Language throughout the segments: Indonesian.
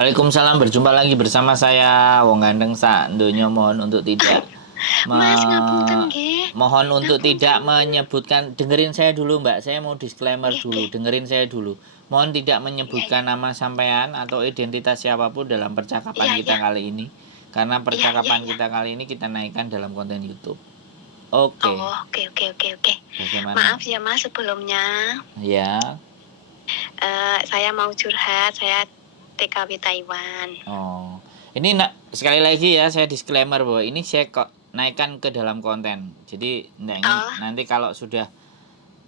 Waalaikumsalam, berjumpa lagi bersama saya Wong Gandeng sak donya Mas ngapunten nggih. mohon untuk Ngapunten. tidak menyebutkan. Dengerin saya dulu Mbak, saya mau disclaimer Nggih, dulu, nggih. dengerin saya dulu. Mohon tidak Iya, iya. menyebutkan nama sampean atau identitas siapapun dalam percakapan Iya, kita iya. kali ini, karena Iya, iya, percakapan iya. kita kali ini kita naikkan dalam konten YouTube. Oke, Oh, oke, oke, oke, oke. bagaimana? Maaf ya Mas sebelumnya. Ya. Saya mau curhat, saya TKW Taiwan. Oh, ini sekali lagi ya saya disclaimer bahwa ini saya kok naikkan ke dalam konten. Jadi nggak ingin Oh, nanti kalau sudah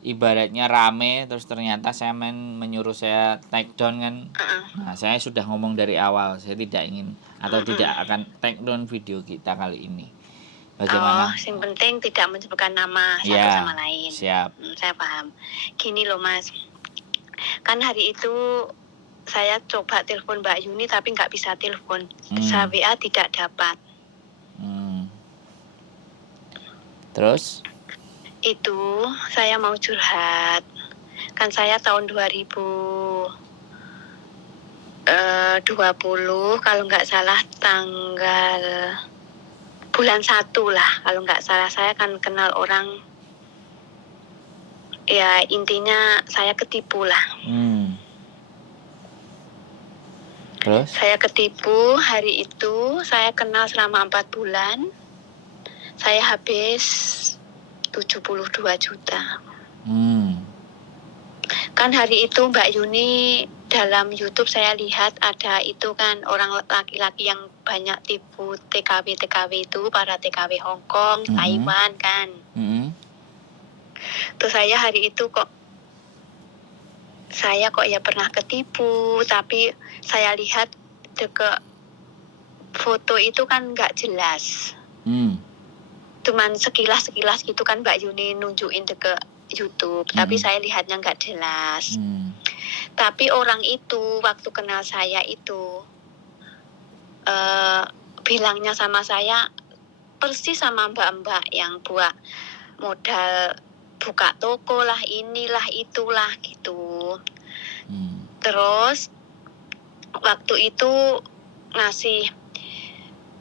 ibaratnya rame terus ternyata saya menyuruh saya take down kan. uh-uh. Nah, saya sudah ngomong dari awal saya tidak ingin atau tidak Mm-mm. akan take down video kita kali ini. Oh, Bagaimana? yang penting tidak menyebutkan nama satu sama Ya, lain. siap. Saya paham. Gini loh Mas, kan hari itu saya coba telepon Mbak Yuni tapi nggak bisa telepon. Bisa WA tidak dapat. Hmm. Terus? Itu saya mau curhat. Kan saya tahun 2020 kalau nggak salah tanggal bulan 1 lah kalau nggak salah, saya kan kenal orang, ya intinya saya ketipu lah. Terus? Saya ketipu. Hari itu saya kenal selama 4 bulan, saya habis 72 juta. Kan hari itu Mbak Yuni dalam YouTube saya lihat ada itu kan orang laki-laki yang banyak tipu TKW itu, para TKW Hong Kong, Taiwan kan. Terus saya hari itu saya ya pernah ketipu, tapi saya lihat deket foto itu kan nggak jelas. Cuman sekilas gitu kan Mbak Yuni nunjukin deket YouTube, tapi saya lihatnya nggak jelas. Tapi orang itu waktu kenal saya itu bilangnya sama saya persis sama mbak-mbak yang buat modal buka toko lah, inilah itulah gitu. Terus waktu itu ngasih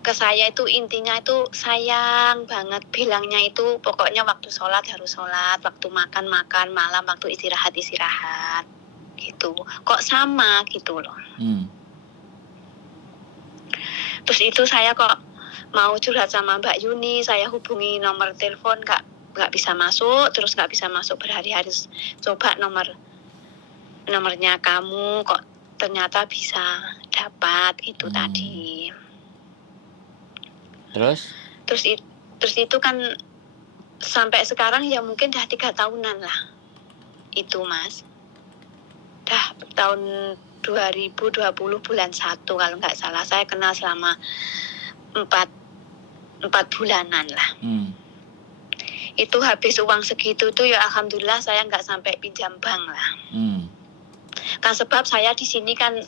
ke saya itu intinya itu sayang banget, bilangnya itu pokoknya waktu sholat harus sholat, waktu makan malam, waktu istirahat gitu. Kok sama gitu loh. Terus itu saya kok mau curhat sama Mbak Yuni, saya hubungi nomor telepon nggak bisa masuk, terus nggak bisa masuk berhari-hari, coba nomornya kamu kok ternyata bisa dapat itu tadi. Terus itu kan sampai sekarang ya mungkin dah 3 tahunan lah itu Mas. Dah tahun 2020 bulan 1 kalau nggak salah, saya kenal selama 4 bulanan lah. Itu habis uang segitu tuh ya alhamdulillah saya nggak sampai pinjam bank lah. Kan sebab saya di sini kan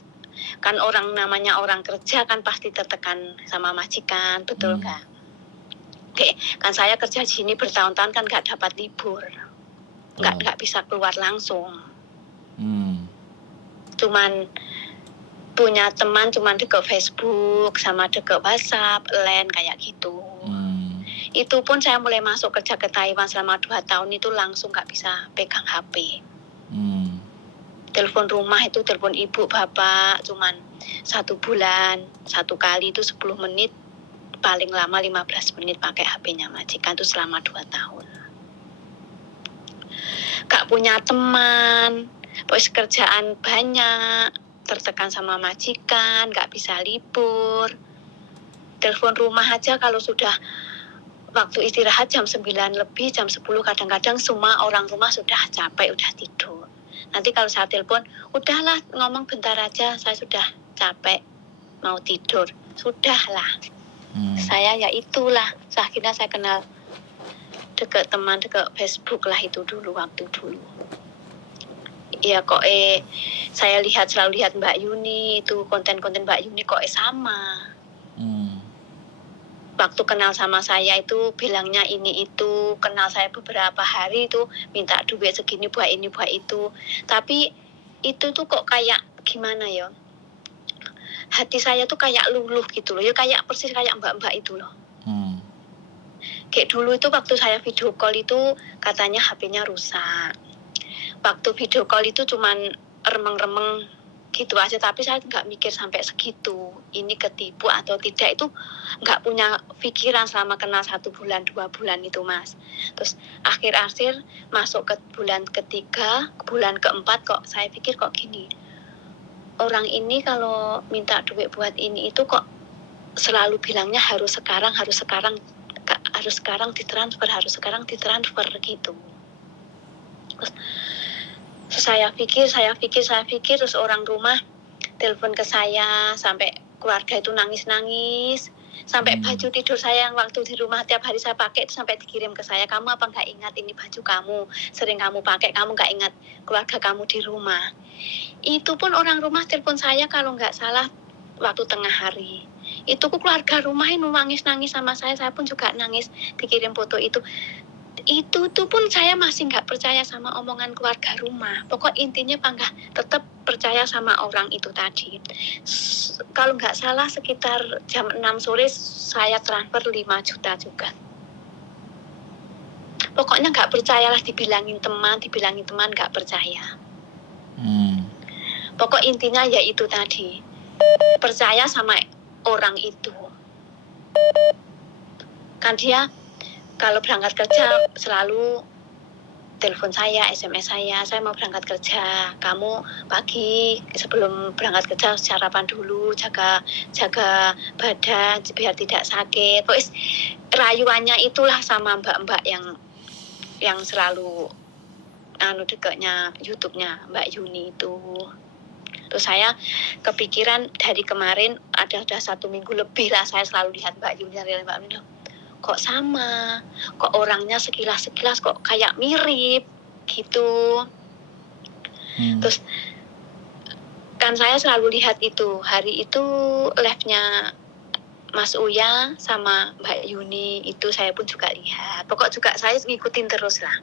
orang namanya orang kerja kan pasti tertekan sama majikan, betul nggak? Oke, kan saya kerja di sini bertahun-tahun kan nggak dapat libur, nggak bisa keluar langsung. Cuman punya teman cuman deket Facebook sama deket WhatsApp, LINE kayak gitu. Itu pun saya mulai masuk kerja ke Taiwan selama 2 tahun itu langsung nggak bisa pegang HP. Telepon rumah itu telepon ibu bapak cuman 1 bulan 1 kali itu 10 menit, paling lama 15 menit pakai HP-nya majikan itu selama 2 tahun. Gak punya teman, pokoknya kerjaan banyak, tertekan sama majikan, gak bisa libur. Telepon rumah aja kalau sudah waktu istirahat jam 9 lebih, jam 10 kadang-kadang semua orang rumah sudah capek, udah tidur. Nanti kalau saya telepon, udahlah ngomong bentar aja, saya sudah capek, mau tidur. Sudahlah. Saya ya itulah, akhirnya saya kenal deket teman, deket Facebook lah itu dulu, waktu dulu. Ya kok saya selalu lihat Mbak Yuni, itu konten-konten Mbak Yuni kok sama. Waktu kenal sama saya itu bilangnya ini itu, kenal saya beberapa hari itu minta duit segini buat ini buat itu. Tapi itu tuh kok kayak gimana ya, hati saya tuh kayak luluh gitu loh, ya kayak persis kayak mbak-mbak itu loh. Kayak dulu itu waktu saya video call itu katanya HP-nya rusak. Waktu video call itu cuman remeng-remeng gitu aja, tapi saya nggak mikir sampai segitu. Ini ketipu atau tidak itu nggak punya pikiran selama kenal 1 bulan 2 bulan itu Mas. Terus akhir-akhir masuk ke bulan ketiga, bulan keempat kok saya pikir kok gini. Orang ini kalau minta duit buat ini itu kok selalu bilangnya harus sekarang ditransfer gitu. Terus saya pikir terus orang rumah telepon ke saya sampai keluarga itu nangis-nangis sampai baju tidur saya yang waktu di rumah tiap hari saya pakai itu sampai dikirim ke saya. Kamu apa nggak ingat ini baju kamu sering kamu pakai, kamu nggak ingat keluarga kamu di rumah? Itu pun orang rumah telepon saya kalau nggak salah waktu tengah hari. Itu keluarga rumah ini nangis-nangis sama saya pun juga nangis, dikirim foto itu tuh pun saya masih nggak percaya sama omongan keluarga rumah. Pokok intinya Panggah tetap percaya sama orang itu tadi. Kalau nggak salah sekitar jam 6 sore saya transfer 5 juta juga. Pokoknya nggak percayalah, dibilangin teman nggak percaya. Pokok intinya ya itu tadi, percaya sama orang itu. Kan dia kalau berangkat kerja selalu telepon saya, SMS saya mau berangkat kerja, kamu pagi sebelum berangkat kerja sarapan dulu, jaga badan biar tidak sakit. Pokoknya rayuannya itulah sama mbak-mbak yang selalu dekatnya YouTube-nya Mbak Yuni itu. Terus saya kepikiran dari kemarin ada 1 minggu lebih lah saya selalu lihat Mbak Yuni kok sama, kok orangnya sekilas kok kayak mirip gitu. Terus kan saya selalu lihat itu, hari itu live-nya Mas Uya sama Mbak Yuni itu saya pun juga lihat. Pokok juga saya ngikutin terus lah.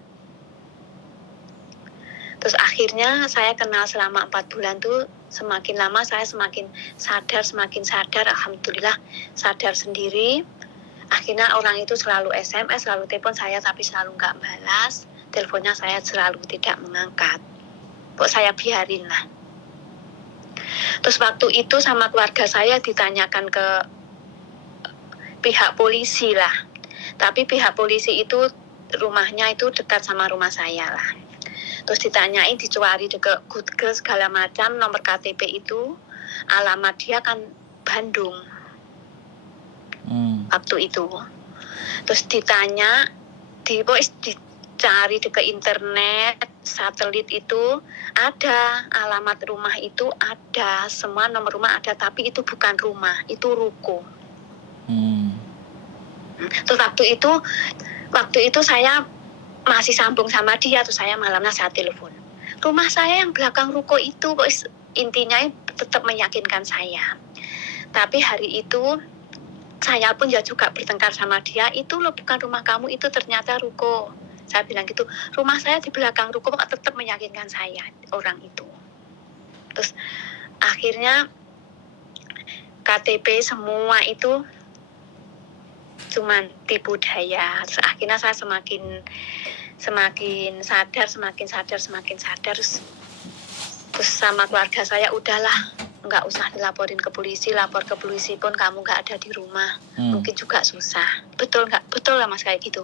Terus akhirnya saya kenal selama 4 bulan tuh semakin lama saya semakin sadar, alhamdulillah sadar sendiri. Akhirnya orang itu selalu SMS, selalu telepon saya tapi selalu nggak balas. Teleponnya saya selalu tidak mengangkat. Kok saya biarin lah. Terus waktu itu sama keluarga saya ditanyakan ke pihak polisi lah. Tapi pihak polisi itu rumahnya itu dekat sama rumah saya lah. Terus ditanyain, dicari ke Google segala macam, nomor KTP itu, alamat dia kan Bandung. Waktu itu. Terus ditanya, dicari ke internet, satelit itu ada, alamat rumah itu ada, semua nomor rumah ada, tapi itu bukan rumah, itu ruko. Terus waktu itu saya masih sambung sama dia, terus saya malamnya saya telepon. Rumah saya yang belakang ruko itu, intinya tetap meyakinkan saya. Tapi hari itu saya pun ya juga bertengkar sama dia, itu loh bukan rumah kamu, itu ternyata ruko. Saya bilang gitu, rumah saya di belakang ruko, tetap meyakinkan saya orang itu. Terus akhirnya KTP semua itu cuman tipu daya. Terus akhirnya saya semakin sadar, terus sama keluarga saya udahlah, nggak usah dilaporin ke polisi, lapor ke polisi pun kamu nggak ada di rumah, mungkin juga susah. Betul nggak? Betul lah Mas kayak gitu.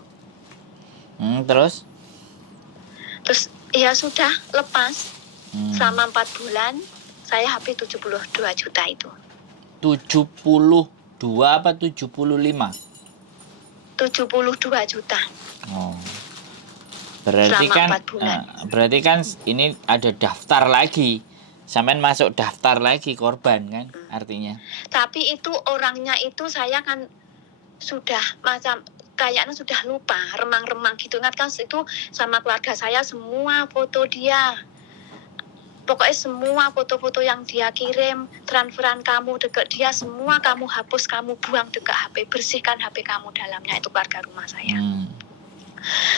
Terus ya sudah lepas. Selama 4 bulan saya habis 72 juta itu. 72 apa 75? 72 juta. Berarti kan ini ada daftar lagi. Sampean masuk daftar lagi korban kan artinya. Tapi itu orangnya itu saya kan sudah macam kayaknya sudah lupa, remang-remang gitu. Ingat kan itu sama keluarga saya semua foto dia. Pokoknya semua foto-foto yang dia kirim, transferan kamu dekat dia, semua kamu hapus, kamu buang dekat HP, bersihkan HP kamu dalamnya, itu keluarga rumah saya.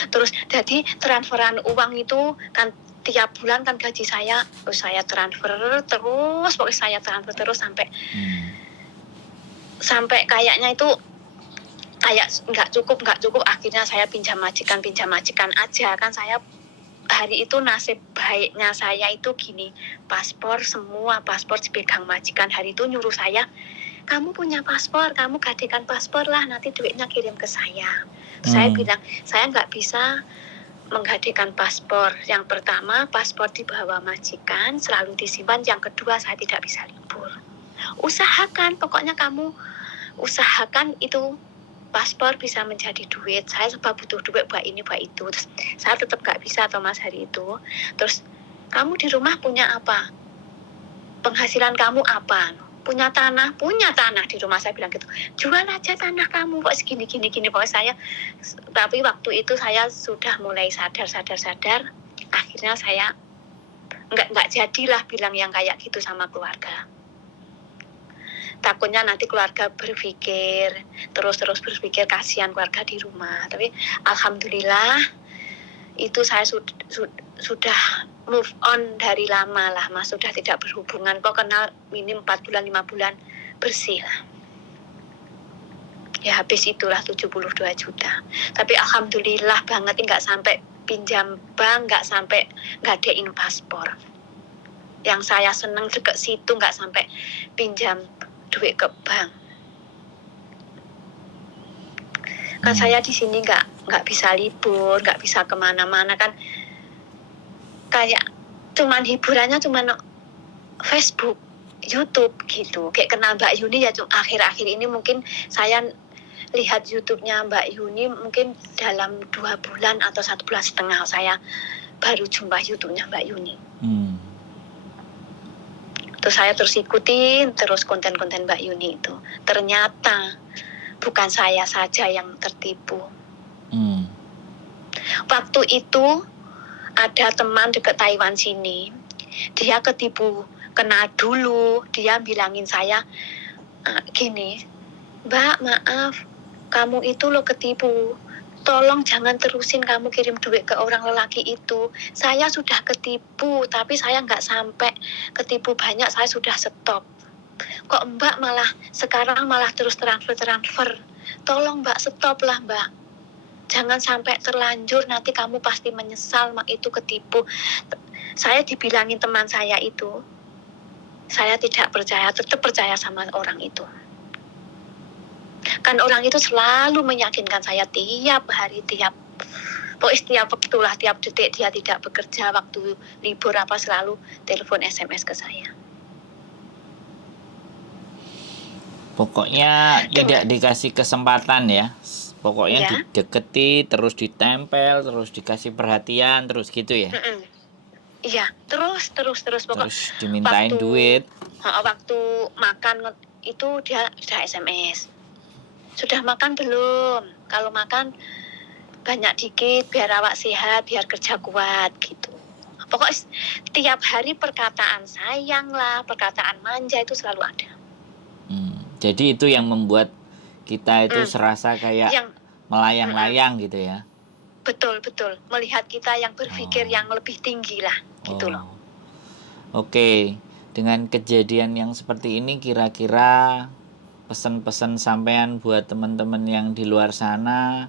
Terus jadi transferan uang itu kan tiap bulan kan gaji saya transfer terus, pokoknya saya transfer terus sampai kayaknya itu kayak nggak cukup, akhirnya saya pinjam majikan aja. Kan saya hari itu nasib baiknya saya itu gini, semua paspor dipegang majikan. Hari itu nyuruh saya, kamu punya paspor, kamu gadekan paspor lah, nanti duitnya kirim ke saya. Saya bilang, saya nggak bisa menggadekan paspor. Yang pertama, paspor dibawa majikan, selalu disimpan. Yang kedua, saya tidak bisa libur. Usahakan, pokoknya kamu usahakan itu paspor bisa menjadi duit. Saya sebab butuh duit buat ini buat itu. Terus saya tetap gak bisa Thomas hari itu. Terus kamu di rumah punya apa? Penghasilan kamu apa? Punya tanah di rumah. Saya bilang gitu, jual aja tanah kamu kok segini pokoknya saya. Tapi waktu itu saya sudah mulai sadar. Akhirnya saya nggak jadilah bilang yang kayak gitu sama keluarga. Takutnya nanti keluarga berpikir terus berpikir kasihan keluarga di rumah. Tapi alhamdulillah itu saya sudah move on dari lama lah, Mas. Sudah tidak berhubungan, kok kenal minim 4 bulan 5 bulan bersih lah. Ya habis itulah 72 juta. Tapi alhamdulillah banget nggak sampai pinjam bank, nggak sampai gadein paspor. Yang saya seneng deket situ nggak sampai pinjam duit ke bank. Kan saya di sini nggak bisa libur, nggak bisa kemana-mana kan. Kayak cuman hiburannya cuman Facebook, YouTube gitu. Kayak kenal Mbak Yuni ya, akhir-akhir ini mungkin saya lihat YouTube-nya Mbak Yuni mungkin dalam 2 bulan atau 1,5 bulan saya baru jumpa YouTube-nya Mbak Yuni. Terus saya terus ikutin terus konten-konten Mbak Yuni itu. Ternyata bukan saya saja yang tertipu. Waktu itu ada teman dekat Taiwan sini, dia ketipu, kena dulu. Dia bilangin saya gini, Mbak maaf, kamu itu lo ketipu. Tolong jangan terusin kamu kirim duit ke orang lelaki itu. Saya sudah ketipu, tapi saya nggak sampai ketipu banyak, saya sudah stop. Kok Mbak sekarang malah terus transfer. Tolong Mbak stop lah Mbak. Jangan sampai terlanjur, nanti kamu pasti menyesal, Mak, itu ketipu. Saya dibilangin teman saya itu, saya tidak percaya, tetap percaya sama orang itu. Kan orang itu selalu meyakinkan saya tiap hari, tiap waktulah, tiap detik dia tidak bekerja, waktu libur apa selalu telepon SMS ke saya. Pokoknya tidak dikasih kesempatan ya. Pokoknya dideketi, terus ditempel, terus dikasih perhatian, terus gitu ya. Iya, terus pokoknya. Terus dimintain duit. Waktu makan itu dia sudah SMS. Sudah makan belum? Kalau makan banyak dikit biar awak sehat, biar kerja kuat gitu. Pokoknya tiap hari perkataan sayang lah, perkataan manja itu selalu ada. Jadi itu yang membuat kita itu serasa kayak melayang-layang gitu ya. Betul. Melihat kita yang berpikir yang lebih tinggi lah gitu loh. Oke. Dengan kejadian yang seperti ini, kira-kira pesan-pesan sampean buat teman-teman yang di luar sana,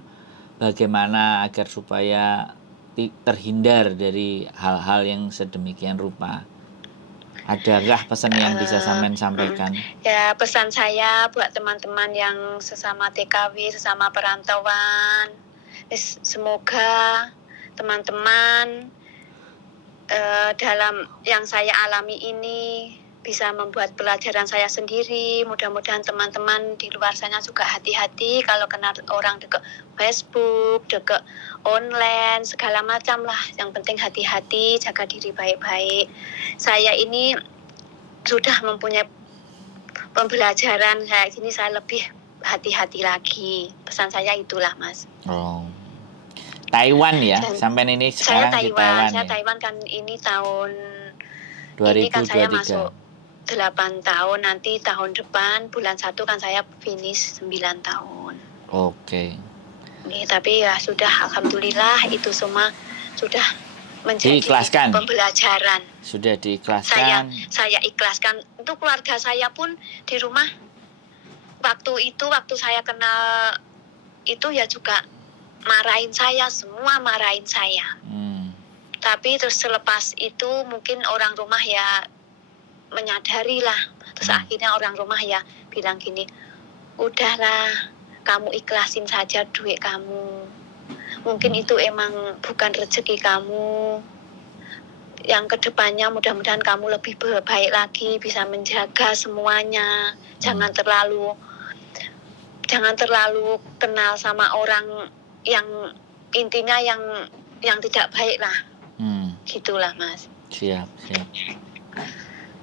bagaimana agar supaya terhindar dari hal-hal yang sedemikian rupa? Adakah pesan yang bisa sampean sampaikan? Ya, pesan saya buat teman-teman yang sesama TKW, sesama perantauan, semoga teman-teman dalam yang saya alami ini bisa membuat pelajaran saya sendiri. Mudah-mudahan teman-teman di luar sana juga hati-hati kalau kenal orang dekat Facebook, dekat online, segala macam lah. Yang penting hati-hati, jaga diri baik-baik. Saya ini sudah mempunyai pembelajaran kayak gini, saya lebih hati-hati lagi. Pesan saya itulah, Mas. Taiwan ya, sampai ini sekarang di Taiwan. Saya Taiwan kan ini tahun 2023. Ini kan saya masuk 8 tahun, nanti tahun depan bulan 1 kan saya finish 9 tahun. Oke. Tapi ya sudah, alhamdulillah itu semua sudah menjadi Diikhlaskan. pembelajaran. Sudah Saya diikhlaskan. ikhlaskan. Untuk keluarga saya pun di rumah waktu saya kenal itu ya juga marahin saya, semua marahin saya. Tapi terus selepas itu mungkin orang rumah ya menyadari lah. Terus akhirnya orang rumah ya bilang gini, udahlah kamu ikhlasin saja duit kamu. Mungkin itu emang bukan rezeki kamu. Yang kedepannya mudah-mudahan kamu lebih baik lagi, bisa menjaga semuanya. Jangan terlalu kenal sama orang yang intinya yang tidak baik lah. Gitulah Mas. Siap.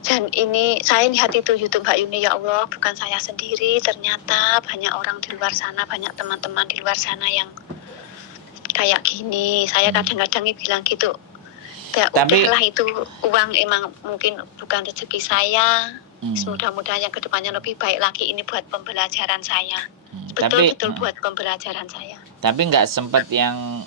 Dan ini saya lihat itu YouTube Mbak Yuni, ya Allah, bukan saya sendiri, ternyata banyak orang di luar sana, banyak teman-teman di luar sana yang kayak gini. Saya kadang-kadang bilang gitu, ya udahlah, itu uang emang mungkin bukan rezeki saya. Mudah-mudahan yang kedepannya lebih baik lagi, ini buat pembelajaran saya. Betul-betul buat pembelajaran saya. Tapi nggak sempat yang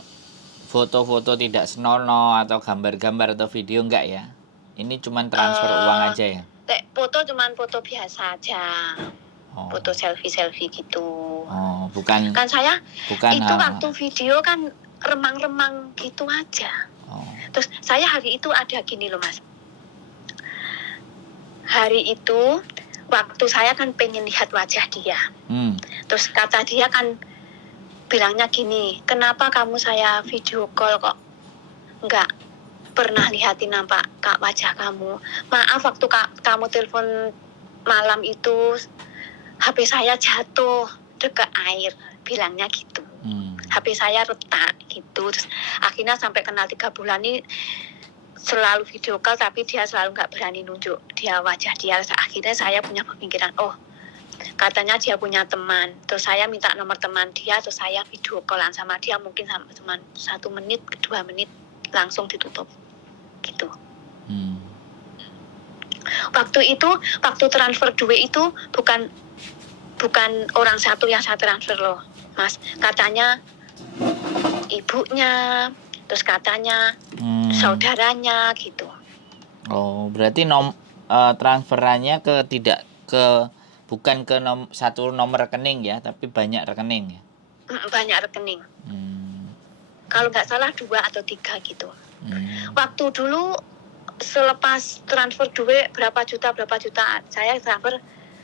foto-foto tidak senonoh atau gambar-gambar atau video, nggak ya? Ini cuma transfer uang aja ya? Foto cuman foto biasa aja. Foto selfie gitu. Bukan. Kan saya itu waktu video kan remang-remang gitu aja. Terus saya hari itu ada gini loh Mas. Hari itu waktu saya kan pengen lihat wajah dia. Terus kata dia kan bilangnya gini, kenapa kamu saya video call kok nggak pernah lihatin nampak wajah kamu. Maaf, waktu kamu telepon malam itu HP saya jatuh dekat air, bilangnya gitu. HP saya retak gitu. Terus akhirnya sampai kenal 3 bulan ini selalu video call, tapi dia selalu nggak berani nunjuk dia wajah dia. Terus akhirnya saya punya pemikiran, oh katanya dia punya teman. Terus saya minta nomor teman dia, terus saya video callan sama dia, mungkin cuma 1 menit, 2 menit langsung ditutup gitu. Waktu transfer duit itu bukan orang satu yang saya transfer loh Mas, katanya ibunya, terus katanya saudaranya gitu. Berarti transferannya bukan ke satu nomor rekening ya, tapi banyak rekening ya? Banyak rekening. Kalau nggak salah 2 atau 3 gitu. Waktu dulu selepas transfer duit berapa juta, saya transfer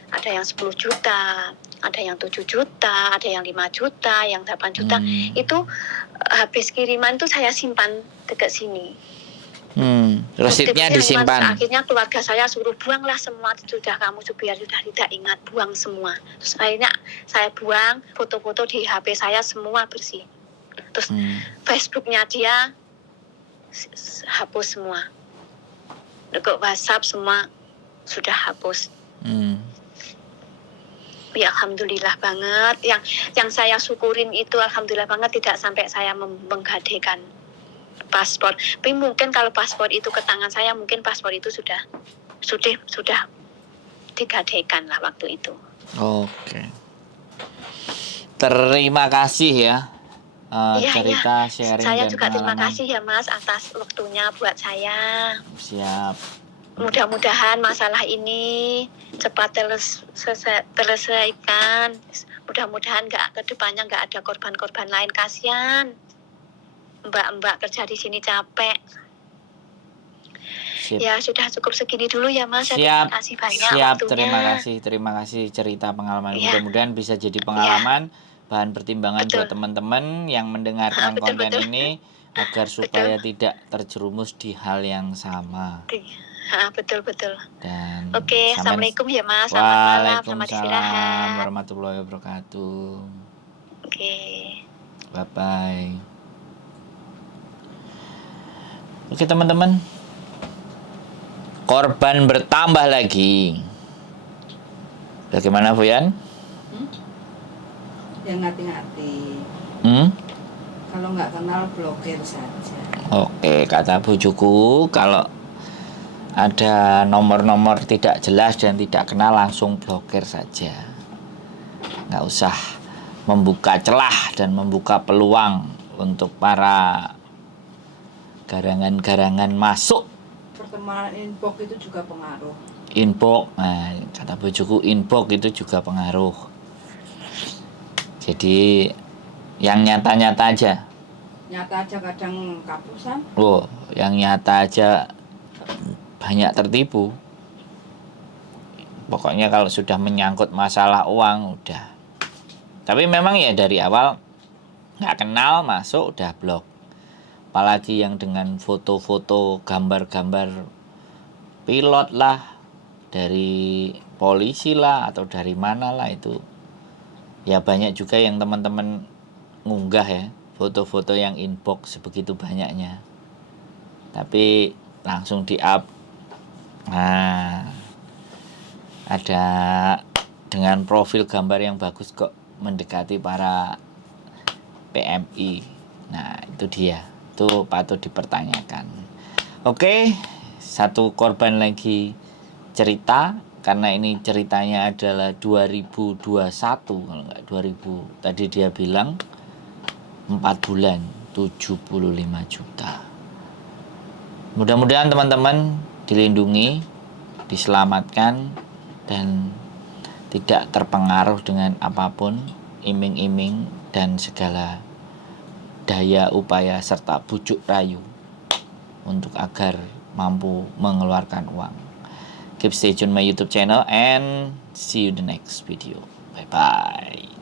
ada yang 10 juta, ada yang 7 juta, ada yang 5 juta, yang 8 juta. Itu habis kiriman tuh saya simpan dekat sini. Resitnya disimpan. Akhirnya keluarga saya suruh buanglah semua, sudah kamu biar sudah tidak ingat, buang semua. Terus akhirnya saya buang, foto-foto di HP saya semua bersih. Terus Facebooknya dia hapus semua. Dekat WhatsApp semua sudah hapus. Ya alhamdulillah banget. Yang saya syukurin itu alhamdulillah banget tidak sampai saya menggadaikan paspor. Tapi mungkin kalau paspor itu ke tangan saya, mungkin paspor itu sudah digadaikan lah waktu itu. Oke. Terima kasih ya. Cerita sharing saya dan juga pengalaman. Terima kasih ya Mas atas waktunya buat saya. Siap. Mudah-mudahan masalah ini cepat terselesaikan. Mudah-mudahan kedepannya nggak ada korban-korban lain. Kasihan mbak-mbak kerja di sini capek. Sip. Ya sudah cukup segini dulu ya Mas. Siap. Terima kasih banyak waktunya. Terima kasih cerita pengalaman. Mudah-mudahan bisa jadi pengalaman, bahan pertimbangan buat teman-teman yang mendengarkan konten ini agar supaya tidak terjerumus di hal yang sama. Betul. Dan Oke, assalamualaikum ya Mas. Selamat malam, selamat istirahat. Warahmatullahi wabarakatuh. Oke. Bye. Oke teman-teman, korban bertambah lagi. Bagaimana Fuyan? Yang hati-hati. Kalau nggak kenal blokir saja. Oke, kata bujuku, kalau ada nomor-nomor tidak jelas dan tidak kenal langsung blokir saja. Nggak usah membuka celah dan membuka peluang untuk para Garangan-garangan masuk. Pertemanan inbox itu juga pengaruh. Inbox, nah kata bojoku inbox itu juga pengaruh. Jadi yang nyata-nyata aja. Nyata aja kadang kapusan. Oh, yang nyata aja banyak tertipu. Pokoknya kalau sudah menyangkut masalah uang udah. Tapi memang ya dari awal nggak kenal masuk udah blok. Apalagi yang dengan foto-foto, gambar-gambar pilot lah, dari polisi lah atau dari mana lah itu. Ya banyak juga yang teman-teman ngunggah ya foto-foto yang inbox sebegitu banyaknya. Tapi langsung di-up. Nah, ada dengan profil gambar yang bagus kok mendekati para PMI. Nah, itu dia. Itu patut dipertanyakan. Oke, satu korban lagi cerita, karena ini ceritanya adalah 2021 kalau enggak 2000. Tadi dia bilang 4 bulan 75 juta. Mudah-mudahan teman-teman dilindungi, diselamatkan, dan tidak terpengaruh dengan apapun, iming-iming dan segala daya upaya serta bujuk rayu untuk agar mampu mengeluarkan uang. Keep stay tune my YouTube channel and see you in the next video. Bye bye.